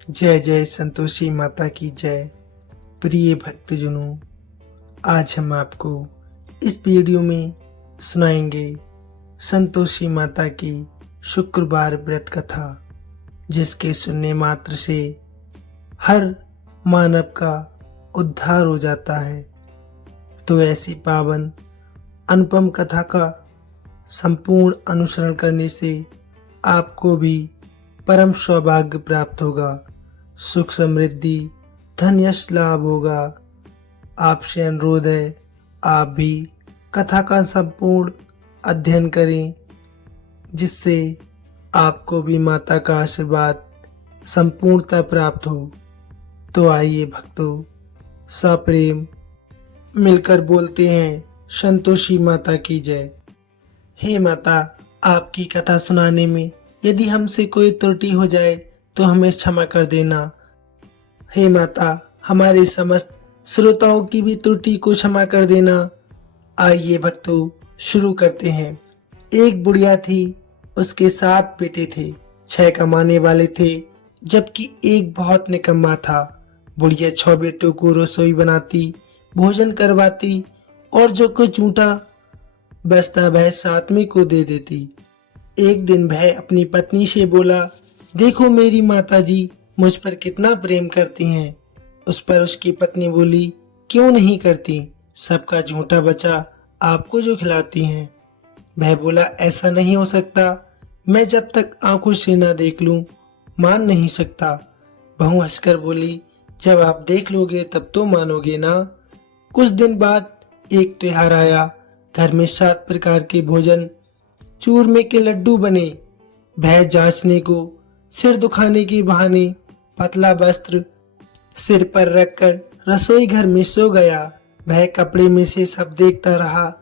जय जय संतोषी माता की जय। प्रिय भक्तजनों, आज हम आपको इस वीडियो में सुनाएंगे संतोषी माता की शुक्रवार व्रत कथा, जिसके सुनने मात्र से हर मानव का उद्धार हो जाता है। तो ऐसी पावन अनुपम कथा का संपूर्ण अनुसरण करने से आपको भी परम सौभाग्य प्राप्त होगा, सुख समृद्धि धन यश लाभ होगा। आपसे अनुरोध है, आप भी कथा का संपूर्ण अध्ययन करें, जिससे आपको भी माता का आशीर्वाद संपूर्णता प्राप्त हो। तो आइए भक्तों, सप्रेम मिलकर बोलते हैं संतोषी माता की जय। हे माता, आपकी कथा सुनाने में यदि हमसे कोई त्रुटि हो जाए तो हमें क्षमा कर देना। हे माता, हमारे समस्त श्रोताओं की भी त्रुटि को क्षमा कर देना। आइए भक्तों, शुरू करते हैं। एक बुढ़िया थी, उसके 7 बेटे थे। 6 कमाने वाले थे, जबकि एक बहुत निकम्मा था। बुढ़िया 6 बेटों को रसोई बनाती, भोजन करवाती और जो कुछ ऊँटा बचता वह 7वें को दे देती। एक दिन वह अपनी पत्नी से बोला, देखो मेरी माताजी मुझ पर कितना प्रेम करती हैं। उस पर उसकी पत्नी बोली, क्यों नहीं करती, सबका झूठा बचा आपको जो खिलाती हैं। वह बोला, ऐसा नहीं हो सकता, मैं जब तक आंखों से ना देख लूं मान नहीं सकता। बहू हंसकर बोली, जब आप देख लोगे तब तो मानोगे ना। कुछ दिन बाद एक त्योहार आया। घर में 7 प्रकार के भोजन, चूरमे के लड्डू बने। वह जांचने को सिर दुखाने के बहाने पतला वस्त्र सिर पर रखकर रसोई घर में सो गया। वह कपड़े में से सब देखता रहा।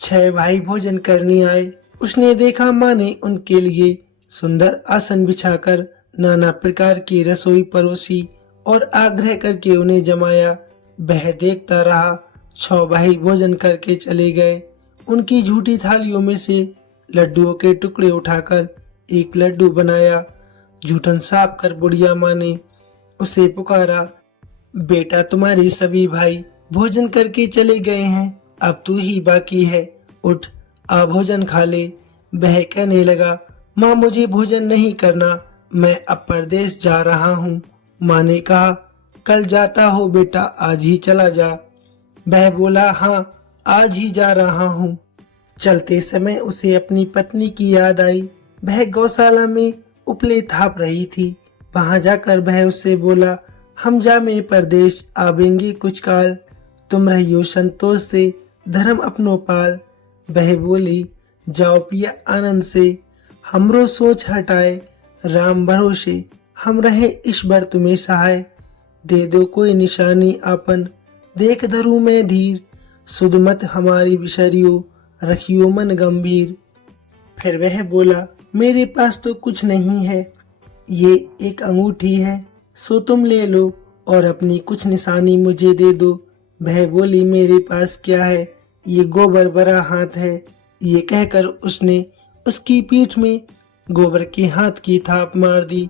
6 भाई भोजन करने आए। उसने देखा माँ ने उनके लिए सुंदर आसन बिछाकर नाना प्रकार की रसोई परोसी और आग्रह करके उन्हें जमाया। वह देखता रहा। 6 भाई भोजन करके चले गए। उनकी झूठी थालियों में से लड्डुओं के टुकड़े उठाकर एक लड्डू बनाया। जूठन साफ कर बुढ़िया माँ ने उसे पुकारा, बेटा तुम्हारे सभी भाई भोजन करके चले गए हैं, अब तू ही बाकी है, उठ आ भोजन खा ले। वह कहने लगा, माँ मुझे भोजन नहीं करना, मैं अब परदेश जा रहा हूँ। माँ ने कहा, कल जाता हो बेटा, आज ही चला जा। वह बोला, हाँ आज ही जा रहा हूँ। चलते समय उसे अपनी पत्नी की याद आई। वह गौशाला में उपले थाप रही थी। वहां जाकर वह उससे बोला, हम जामे परदेश आवेंगे कुछ काल, तुम रहियो संतोष से धर्म अपनो पाल। वह बोली, जाओ पिया आनंद से, हमरो सोच हटाए, राम भरोसे हम रहे ईश्वर तुम्हें सहाय। दे दो कोई निशानी आपन, देख धरू में धीर, सुध मत हमारी बिसरियो, रखियो मन गंभीर। फिर वह बोला, मेरे पास तो कुछ नहीं है, ये एक अंगूठी है, सो तुम ले लो और अपनी कुछ निशानी मुझे दे दो। वह बोली, मेरे पास क्या है, ये गोबर भरा हाथ है। ये कहकर उसने उसकी पीठ में गोबर के हाथ की थाप मार दी।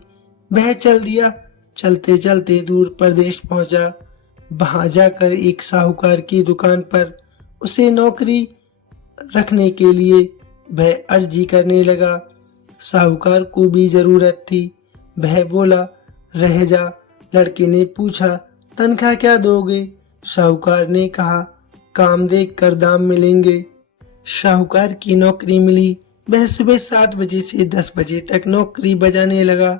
वह चल दिया। चलते चलते दूर प्रदेश पहुंचा। वहां जाकर एक साहूकार की दुकान पर उसे नौकरी रखने के लिए वह अर्जी करने लगा। साहूकार को भी जरूरत थी। वह बोला, रह जा। लड़के ने पूछा, तनख्वाह क्या दोगे? साहूकार ने कहा, काम देख कर दाम मिलेंगे। साहूकार की नौकरी मिली। वह सुबह 7 बजे से 10 बजे तक नौकरी बजाने लगा।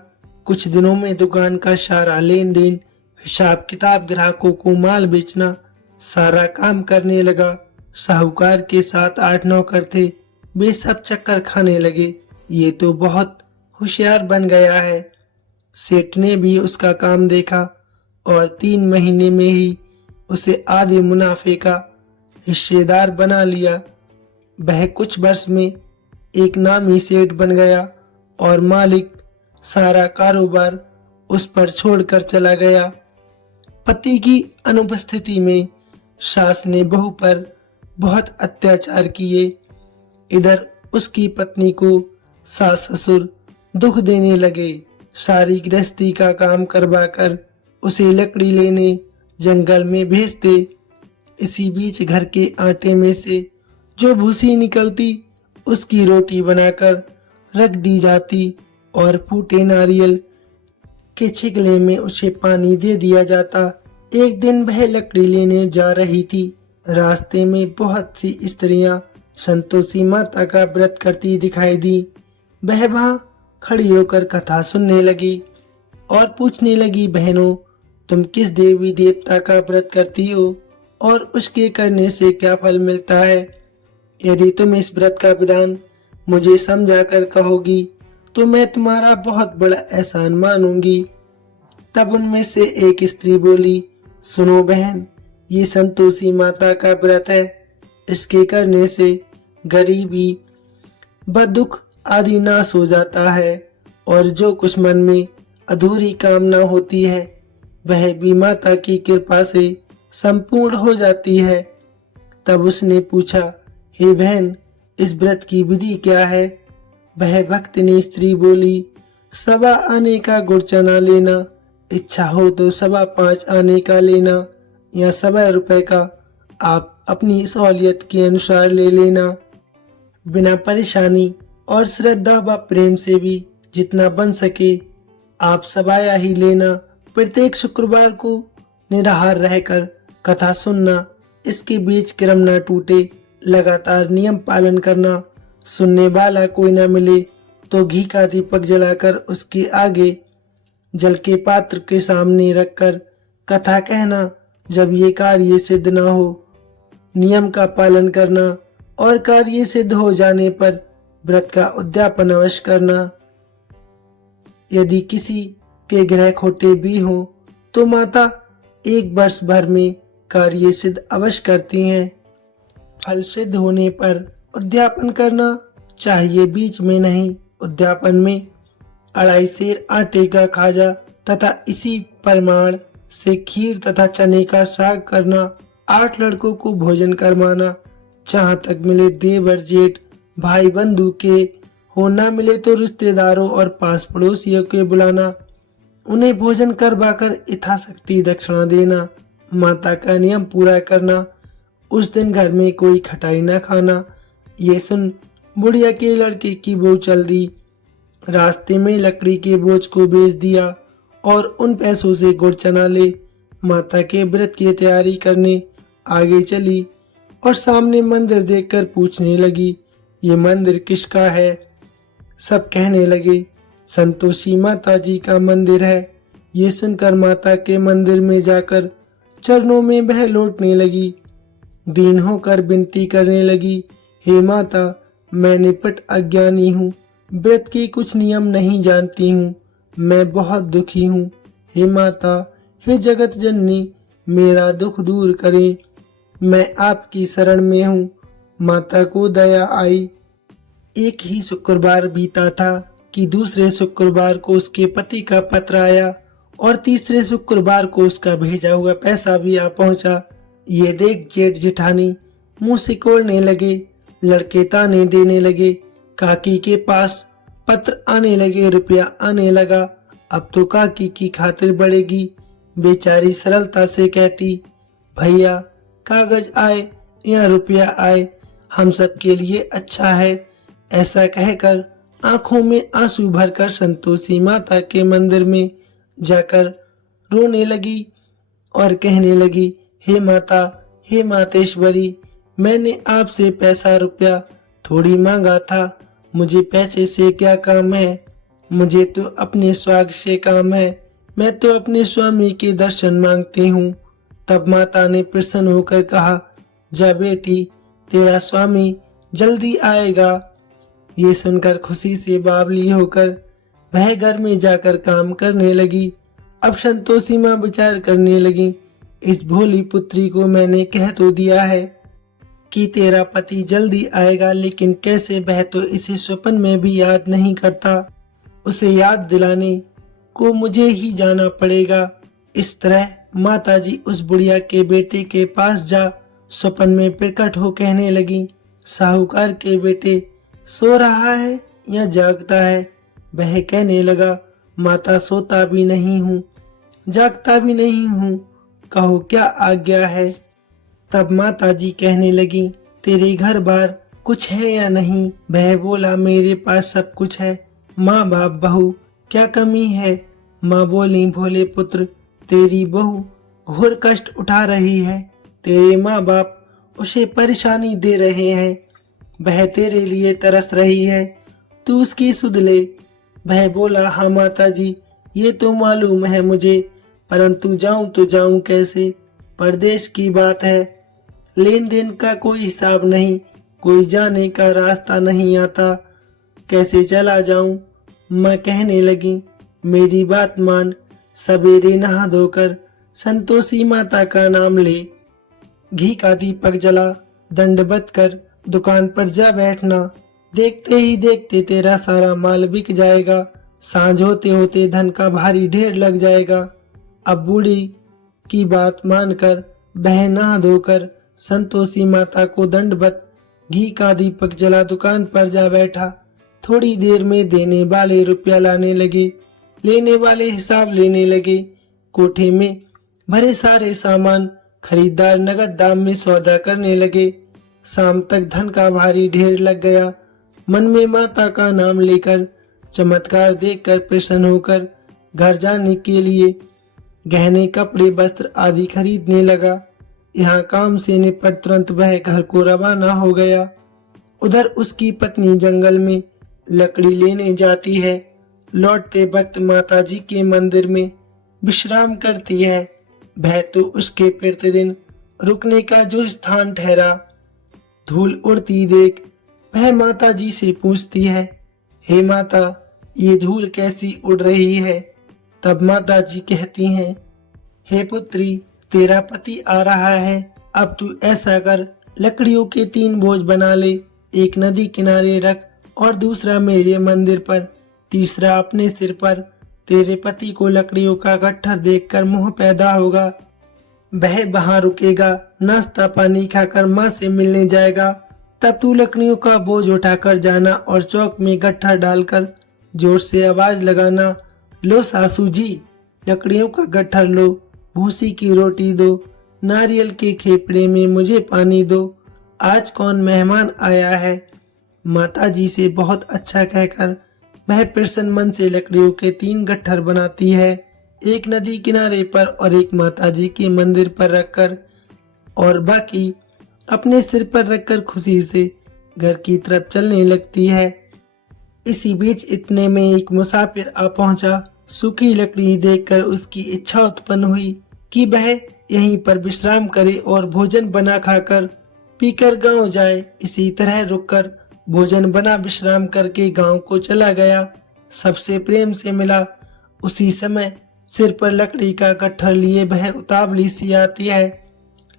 कुछ दिनों में दुकान का सारा लेन देन, हिसाब किताब, ग्राहकों को माल बेचना, सारा काम करने लगा। साहूकार के 7-8 नौकर थे। वे सब चक्कर खाने लगे, ये तो बहुत होशियार बन गया है। सेठ ने भी उसका काम देखा और 3 महीने में ही उसे आधे मुनाफे का हिस्सेदार बना लिया। वह कुछ वर्ष में एक नामी सेठ बन गया और मालिक सारा कारोबार उस पर छोड़कर चला गया। पति की अनुपस्थिति में सास ने बहू पर बहुत अत्याचार किए। इधर उसकी पत्नी को सास ससुर दुख देने लगे। सारी गृहस्थी का काम करवाकर उसे लकड़ी लेने जंगल में भेजते। इसी बीच घर के आटे में से जो भूसी निकलती उसकी रोटी बनाकर रख दी जाती और फूटे नारियल के छिकले में उसे पानी दे दिया जाता। एक दिन वह लकड़ी लेने जा रही थी। रास्ते में बहुत सी स्त्रियां संतोषी माता का व्रत करती दिखाई दी। वह वहां खड़ी होकर कथा सुनने लगी और पूछने लगी, बहनों, तुम किस देवी देवता का व्रत करती हो और उसके करने से क्या फल मिलता है? यदि तुम इस व्रत का विधान मुझे समझा कर कहोगी तो मैं तुम्हारा बहुत बड़ा एहसान मानूंगी। तब उनमें से एक स्त्री बोली, सुनो बहन, ये संतोषी माता का व्रत है। इसके करने से गरीबी बदुख आदि नाश हो जाता है और जो कुछ मन में अधूरी कामना होती है वह भी माता की कृपा से संपूर्ण हो जाती है। तब उसने पूछा, हे बहन, इस व्रत की विधि क्या है? वह भक्तिनी स्त्री बोली, 1.25 आने का गुड़ चना लेना, इच्छा हो तो 5.25 आने का लेना या 1.25 रुपए का, आप अपनी सहूलियत के अनुसार ले लेना। बिना परेशानी और श्रद्धा व प्रेम से भी जितना बन सके आप सबाया ही लेना। प्रत्येक शुक्रवार को निराहार रहकर कथा सुनना, इसके बीच क्रम न टूटे, लगातार नियम पालन करना। सुनने वाला कोई न मिले तो घी का दीपक जलाकर उसके आगे जल के पात्र के सामने रखकर कथा कहना। जब ये कार्य सिद्ध न हो, नियम का पालन करना और कार्य सिद्ध हो जाने पर व्रत का उद्यापन अवश्य करना। यदि किसी के ग्रह खोटे भी हो तो माता 1 वर्ष भर में कार्य सिद्ध अवश्य करती हैं। फल सिद्ध होने पर उद्यापन करना चाहिए, बीच में नहीं। उद्यापन में 2.5 सेर आटे का खाजा तथा इसी परिमाण से खीर तथा चने का साग करना। 8 लड़कों को भोजन करवाना। जहाँ तक मिले देवर जेठ भाई बंधु के हो, ना मिले तो रिश्तेदारों और पास पड़ोसियों के बुलाना। उन्हें भोजन करवाकर यथाशक्ति दक्षिणा देना। माता का नियम पूरा करना। उस दिन घर में कोई खटाई न खाना। ये सुन बुढ़िया के लड़के की बहू चल दी। रास्ते में लकड़ी के बोझ को बेच दिया और उन पैसों से गुड़ चना ले माता के व्रत की तैयारी करने आगे चली और सामने मंदिर देखकर पूछने लगी, ये मंदिर किसका है? सब कहने लगे, संतोषी माता जी का मंदिर है। ये सुनकर माता के मंदिर में जाकर चरणों में वह लौटने लगी। दीन होकर विनती करने लगी, हे माता, मैं निपट अज्ञानी हूँ, व्रत के कुछ नियम नहीं जानती हूँ, मैं बहुत दुखी हूँ। हे माता, हे जगत जननी, मेरा दुख दूर करें, मैं आपकी शरण में हूँ। माता को दया आई। एक ही शुक्रवार बीता था कि दूसरे शुक्रवार को उसके पति का पत्र आया और तीसरे शुक्रवार को उसका भेजा हुआ पैसा भी आ पहुंचा। ये देख जेठ जेठानी मुंह सिकोड़ने लगे, लड़के ताने देने लगे, काकी के पास पत्र आने लगे, रुपया आने लगा। अब तो काकी की खातिर बढ़ेगी। बेचारी सरलता से कहती, भैया, कागज आए या रुपया आए, हम सब के लिए अच्छा है। ऐसा कहकर आंखों में आंसू भरकर संतोषी माता के मंदिर में जाकर रोने लगी और कहने लगी, हे माता, हे मातेश्वरी, मैंने आपसे पैसा रुपया थोड़ी मांगा था। मुझे पैसे से क्या काम है? मुझे तो अपने स्वाग से काम है। मैं तो अपने स्वामी के दर्शन मांगती हूँ। तब माता ने प्रसन्न होकर कहा, जा बेटी, तेरा स्वामी जल्दी आएगा। ये सुनकर खुशी से बावली होकर वह घर में जाकर काम करने लगी। अब संतोषी माँ विचार करने लगी, इस भोली पुत्री को मैंने कह तो दिया है कि तेरा पति जल्दी आएगा, लेकिन कैसे? वह तो इसे स्वप्न में भी याद नहीं करता। उसे याद दिलाने को मुझे ही जाना पड़ेगा। इस तरह माताजी उस बुढ़िया के बेटे के पास जा स्वप्न में प्रकट हो कहने लगी, साहूकार के बेटे सो रहा है या जागता है? वह कहने लगा, माता सोता भी नहीं हूँ, जागता भी नहीं हूँ, कहो क्या आज्ञा है। तब माता जी कहने लगी, तेरे घर बार कुछ है या नहीं। वह बोला, मेरे पास सब कुछ है, माँ बाप बहू क्या कमी है। माँ बोली, भोले पुत्र तेरी बहू घोर कष्ट उठा रही है, तेरे माँ बाप उसे परेशानी दे रहे हैं, वह तेरे लिए तरस रही है, तू उसकी सुध ले। वह बोला, हाँ माता जी ये तो मालूम है मुझे, परंतु जाऊं तो जाऊं कैसे, परदेश की बात है, लेन देन का कोई हिसाब नहीं, कोई जाने का रास्ता नहीं आता, कैसे चला जाऊं। माँ कहने लगी, मेरी बात मान, सवेरे नहा धोकर संतोषी माता का नाम ले, घी का दीपक जला, दंडवत कर दुकान पर जा बैठना, देखते ही देखते तेरा सारा माल बिक जाएगा, सांझ होते होते धन का भारी ढेर लग जाएगा। अब बूढ़ी की बात मानकर वह नहा धोकर संतोषी माता को दंडवत घी का दीपक जला दुकान पर जा बैठा। थोड़ी देर में देने वाले रुपया लाने लगे, लेने वाले हिसाब लेने लगे। कोठे में भरे सारे सामान खरीदार नगद दाम में सौदा करने लगे। शाम तक धन का भारी ढेर लग गया। मन में माता का नाम लेकर, चमत्कार देखकर प्रसन्न होकर घर जाने के लिए गहने कपड़े वस्त्र आदि खरीदने लगा। यहाँ काम से निपट तुरंत वह घर को रवाना हो गया। उधर उसकी पत्नी जंगल में लकड़ी लेने जाती है। लौटते वक्त माता जी के मंदिर में विश्राम करती है। वह तो उसके प्रतिदिन रुकने का जो स्थान ठहरा। धूल उड़ती देख वह माता जी से पूछती है, हे माता ये धूल कैसी उड़ रही है। तब माता जी कहती हैं, हे पुत्री तेरा पति आ रहा है, अब तू ऐसा कर, लकड़ियों के 3 बोझ बना ले, एक नदी किनारे रख और दूसरा मेरे मंदिर पर, तीसरा अपने सिर पर। तेरे पति को लकड़ियों का गट्ठर देखकर मोह पैदा होगा, वह वहां रुकेगा, नाश्ता पानी खाकर माँ से मिलने जाएगा। तब तू लकड़ियों का बोझ उठाकर जाना और चौक में गट्ठर डालकर जोर से आवाज लगाना, लो सासू जी लकड़ियों का गट्ठर लो, भूसी की रोटी दो, नारियल के खेपड़े में मुझे पानी दो, आज कौन मेहमान आया है। माता जी से बहुत अच्छा कहकर वह प्रसन्न मन से लकड़ियों के 3 गट्ठर बनाती है, एक नदी किनारे पर और एक माता जी के मंदिर पर रखकर, और बाकी अपने सिर पर रखकर खुशी से घर की तरफ चलने लगती है। इसी बीच इतने में एक मुसाफिर आ पहुंचा। सूखी लकड़ी देखकर उसकी इच्छा उत्पन्न हुई कि वह यहीं पर विश्राम करे और भोजन बना खाकर पीकर गांव जाए। इसी तरह रुककर भोजन बना विश्राम करके गांव को चला गया। सबसे प्रेम से मिला। उसी समय सिर पर लकड़ी का गट्ठर लिए वह उतावली सी आती है।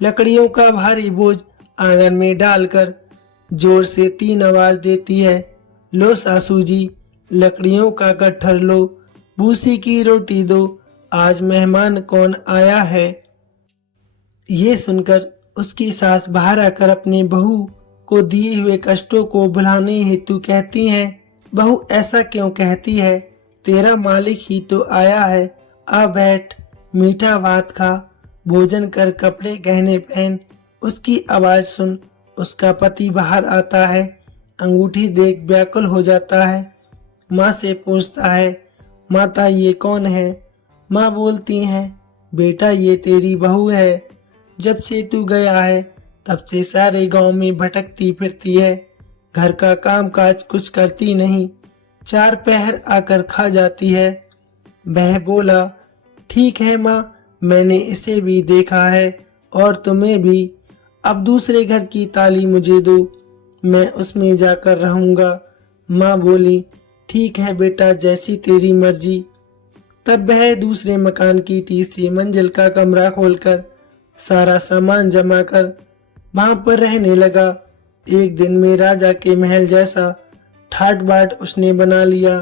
लकड़ियों का भारी बोझ आंगन में डालकर जोर से 3 आवाज देती है, लो सासू जी लकड़ियों का गट्ठर लो, भूसी की रोटी दो, आज मेहमान कौन आया है। ये सुनकर उसकी सास बाहर आकर अपने बहू को दिए हुए कष्टों को भुलाने हेतु कहती हैं, बहू ऐसा क्यों कहती है, तेरा मालिक ही तो आया है, आ बैठ, मीठा भात खा, भोजन कर, कपड़े गहने पहन। उसकी आवाज सुन उसका पति बाहर आता है। अंगूठी देख व्याकुल हो जाता है। माँ से पूछता है, माता ये कौन है। माँ बोलती हैं, बेटा ये तेरी बहू है, जब से तू गया है तब से सारे गांव में भटकती फिरती है, घर का काम काज कुछ करती नहीं, 4 पहर आकर खा जाती है। वह बोला, ठीक है माँ, मैंने इसे भी देखा है और तुम्हें भी, अब दूसरे घर की ताली मुझे दो, मैं उसमें जाकर रहूंगा। माँ बोली, ठीक है बेटा, जैसी तेरी मर्जी। तब वह दूसरे मकान की तीसरी मंजिल का कमरा खोलकर सारा सामान जमा कर वहां पर रहने लगा। एक दिन में राजा के महल जैसा ठाट बाट उसने बना लिया।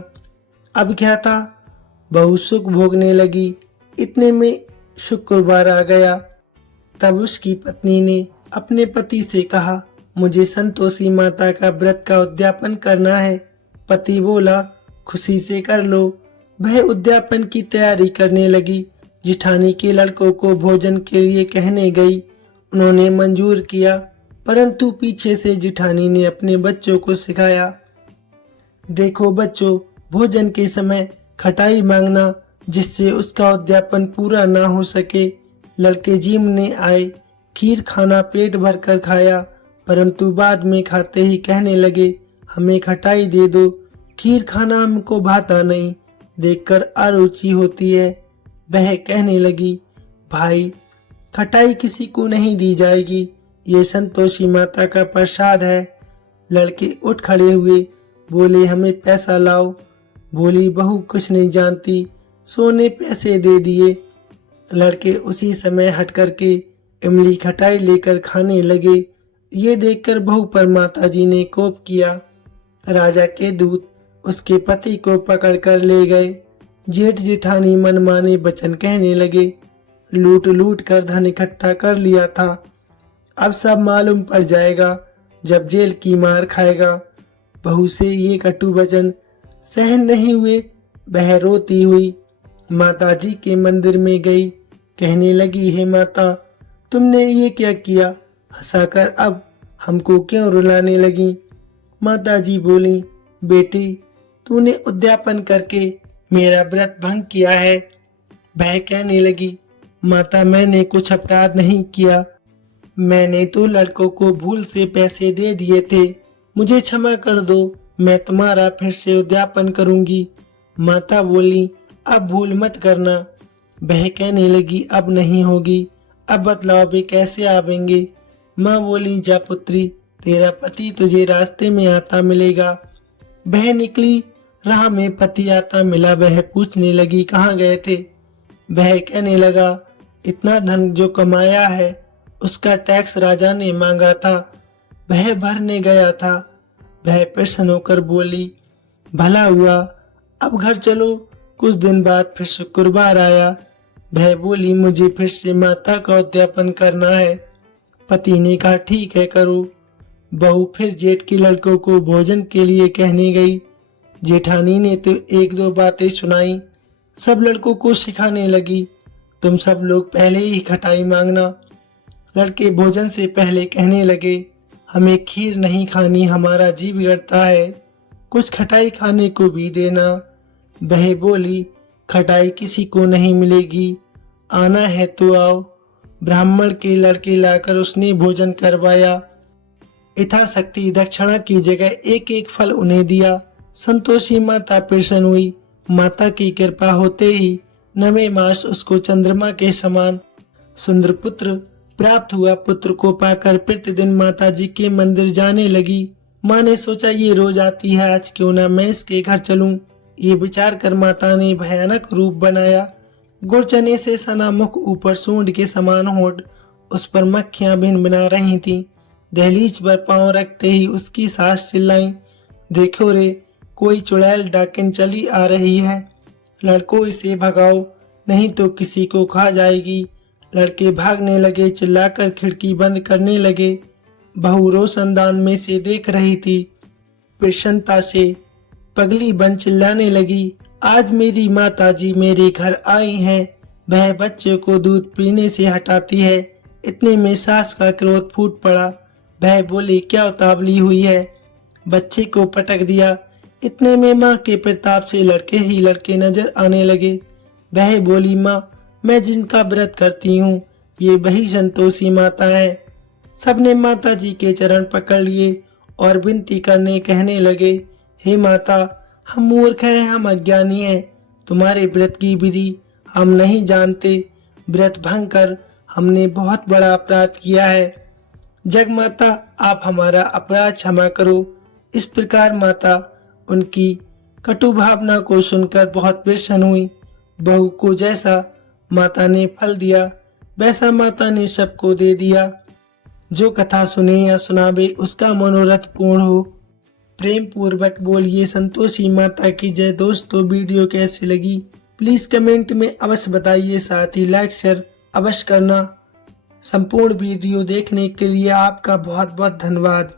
अब क्या था, बहू सुख भोगने लगी। इतने में शुक्रवार आ गया। तब उसकी पत्नी ने अपने पति से कहा, मुझे संतोषी माता का व्रत का उद्यापन करना है। पति बोला, खुशी से कर लो। वह उद्यापन की तैयारी करने लगी। जिठानी के लड़कों को भोजन के लिए कहने गई। उन्होंने मंजूर किया, परंतु पीछे से जिठानी ने अपने बच्चों को सिखाया, देखो बच्चों, भोजन के समय खटाई मांगना, जिससे उसका उद्यापन पूरा ना हो सके। लड़के जीमने आए, खीर खाना पेट भर कर खाया, परंतु बाद में खाते ही कहने लगे, हमें खटाई दे दो, खीर खाना हमको भाता नहीं, देखकर अरुचि होती है। वह कहने लगी, भाई खटाई किसी को नहीं दी जाएगी, ये संतोषी माता का प्रसाद है। लड़के उठ खड़े हुए, बोले हमें पैसा लाओ। बोली बहू कुछ नहीं जानती, सोने पैसे दे दिए। लड़के उसी समय हट करके इमली खटाई लेकर खाने लगे। ये देखकर बहू पर माताजी ने कोप किया। राजा के दूत उसके पति को पकड़कर ले गए। जेठ जेठानी मनमाने वचन कहने लगे, लूट लूट कर धन इकट्ठा कर लिया था, अब सब मालूम पड़ जाएगा जब जेल की मार खाएगा। बहू से ये कटु वचन सहन नहीं हुए, वह रोती हुई माताजी के मंदिर में गई। कहने लगी, हे माता, तुमने ये क्या किया, हंसाकर अब हमको क्यों रुलाने लगी। माताजी बोली, बेटी तूने उद्यापन करके मेरा व्रत भंग किया है। वह कहने लगी, माता मैंने कुछ अपराध नहीं किया, मैंने तो लड़कों को भूल से पैसे दे दिए थे, मुझे क्षमा कर दो, मैं तुम्हारा फिर से उद्यापन करूंगी। माता बोली, अब भूल मत करना। वह कहने लगी, अब नहीं होगी, अब बतलाओ वे कैसे आवेंगे। माँ बोली, जा पुत्री, तेरा पति तुझे रास्ते में आता मिलेगा। वह निकली, राह में पति आता मिला। वह पूछने लगी, कहाँ गए थे। वह कहने लगा, इतना धन जो कमाया है उसका टैक्स राजा ने मांगा था, वह भरने गया था। वह प्रसन्न होकर बोली, भला हुआ, अब घर चलो। कुछ दिन बाद फिर शुक्रवार आया। वह बोली, मुझे फिर से माता का उद्यापन करना है। पति ने कहा, ठीक है करो। बहू फिर जेठ के लड़कों को भोजन के लिए कहने गई। जेठानी ने तो एक दो बातें सुनाई, सब लड़कों को सिखाने लगी, तुम सब लोग पहले ही खटाई मांगना। लड़के भोजन से पहले कहने लगे, हमें खीर नहीं खानी, हमारा जी बिगड़ता है, कुछ खटाई खाने को भी देना। वह बोली, खटाई किसी को नहीं मिलेगी, आना है तो आओ। ब्राह्मण के लड़के लाकर उसने भोजन करवाया। यथाशक्ति दक्षिणा की जगह एक एक फल उन्हें दिया। संतोषी माता प्रसन्न हुई। माता की कृपा होते ही 9वें मास उसको चंद्रमा के समान सुंदर पुत्र प्राप्त हुआ। पुत्र को पाकर प्रतिदिन माताजी के मंदिर जाने लगी। माँ ने सोचा, ये रोज आती है, आज क्यों ना मैं इसके घर चलूं। ये विचार कर माता ने भयानक रूप बनाया। गुड़ चने से सना मुख, ऊपर सूंड के समान होठ, उस पर मक्खियां भिन बना रही थीं। दहलीज पर पांव रखते ही उसकी सास चिल्लाई, देखो रे, कोई चुड़ैल डाकिन चली आ रही है, लड़कों इसे भगाओ, नहीं तो किसी को खा जाएगी। लड़के भागने लगे, चिल्लाकर खिड़की बंद करने लगे। बहू रोशनदान में से देख रही थी। प्रसन्नता से पगली बन चिल्लाने लगी, आज मेरी माताजी मेरे घर आई हैं। वह बच्चे को दूध पीने से हटाती है। इतने में सास का क्रोध फूट पड़ा। वह बोली, क्या उतावली हुई है, बच्चे को पटक दिया। इतने में माँ के प्रताप से लड़के ही लड़के नजर आने लगे। वह बोली, माँ मैं जिनका व्रत करती हूँ ये वही संतोषी माता है। सबने माता जी के चरण पकड़ लिए और विनती करने कहने लगे, हे माता, हम मूर्ख हैं, हम अज्ञानी हैं, तुम्हारे व्रत की विधि हम नहीं जानते। व्रत भंग कर हमने बहुत बड़ा अपराध किया है। जग माता, आप हमारा अपराध क्षमा करो। इस प्रकार माता उनकी कटु भावना को सुनकर बहुत प्रसन्न हुई। बहू को जैसा माता ने फल दिया वैसा माता ने सबको दे दिया। जो कथा सुने या सुनावे उसका मनोरथ पूर्ण हो। प्रेम पूर्वक बोलिए संतोषी माता की जय। दोस्तों, वीडियो कैसी लगी प्लीज कमेंट में अवश्य बताइए, साथ ही लाइक शेयर अवश्य करना। संपूर्ण वीडियो देखने के लिए आपका बहुत बहुत धन्यवाद।